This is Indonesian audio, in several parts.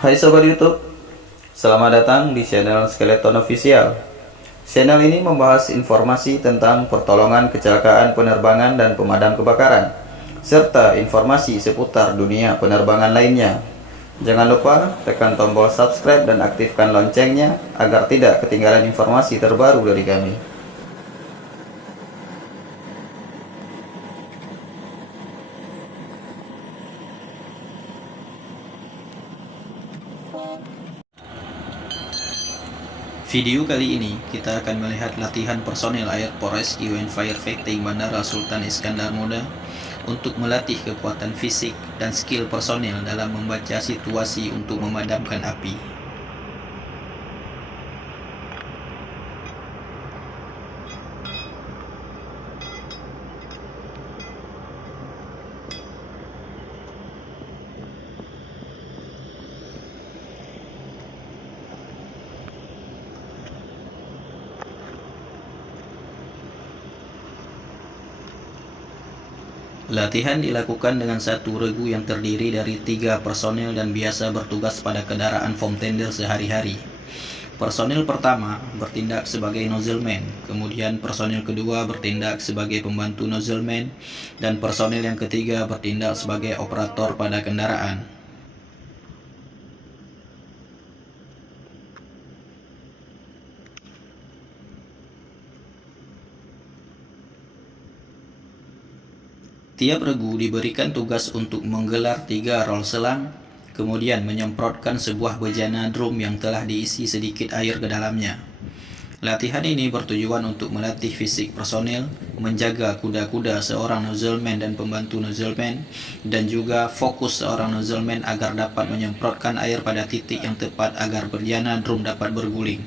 Hai Sobat YouTube, selamat datang di channel Skeleton Official. Channel ini membahas informasi tentang pertolongan kecelakaan penerbangan dan pemadam kebakaran, serta informasi seputar dunia penerbangan lainnya. Jangan lupa tekan tombol subscribe dan aktifkan loncengnya agar tidak ketinggalan informasi terbaru dari kami. Video kali ini kita akan melihat latihan personel Airport Rescue and Firefighting Bandara Sultan Iskandar Muda untuk melatih kekuatan fisik dan skill personel dalam membaca situasi untuk memadamkan api. Latihan dilakukan dengan satu regu yang terdiri dari 3 personel dan biasa bertugas pada kendaraan foam tender sehari-hari. Personel pertama bertindak sebagai nozzleman, kemudian personel kedua bertindak sebagai pembantu nozzleman, dan personel yang ketiga bertindak sebagai operator pada kendaraan. Tiap regu diberikan tugas untuk menggelar 3 rol selang, kemudian menyemprotkan sebuah bejana drum yang telah diisi sedikit air ke dalamnya. Latihan ini bertujuan untuk melatih fisik personel, menjaga kuda-kuda seorang nozzleman dan pembantu nozzleman, dan juga fokus seorang nozzleman agar dapat menyemprotkan air pada titik yang tepat agar bejana drum dapat berguling.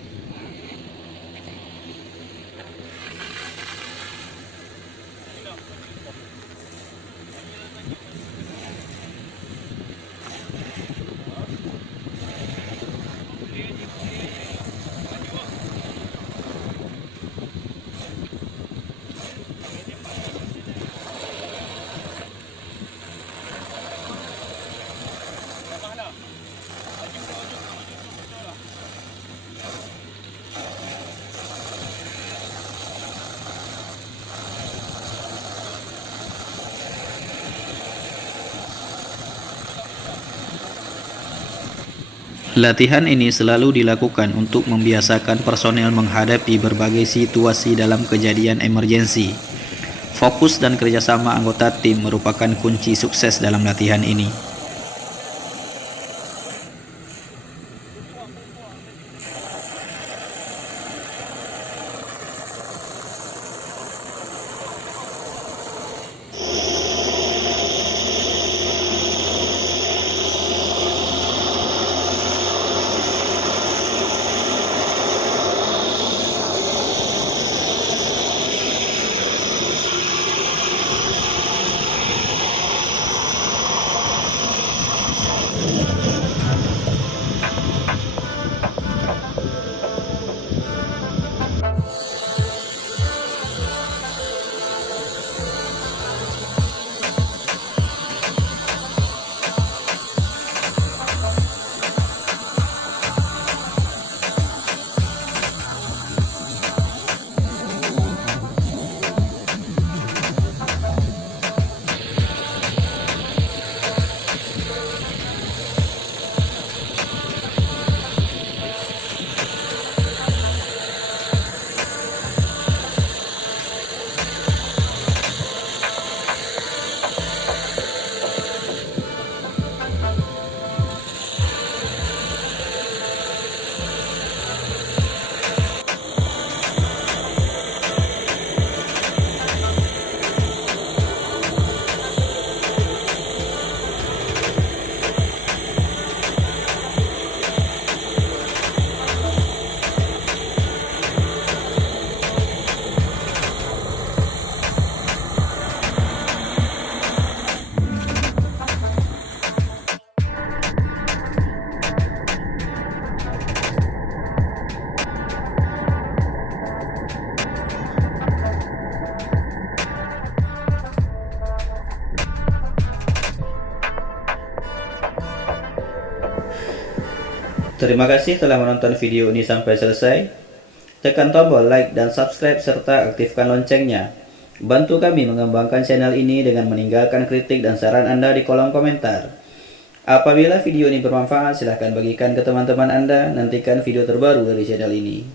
Latihan ini selalu dilakukan untuk membiasakan personel menghadapi berbagai situasi dalam kejadian emergensi. Fokus dan kerjasama anggota tim merupakan kunci sukses dalam latihan ini. Terima kasih telah menonton video ini sampai selesai. Tekan tombol like dan subscribe serta aktifkan loncengnya. Bantu kami mengembangkan channel ini dengan meninggalkan kritik dan saran Anda di kolom komentar. Apabila video ini bermanfaat, silahkan bagikan ke teman-teman Anda. Nantikan video terbaru dari channel ini.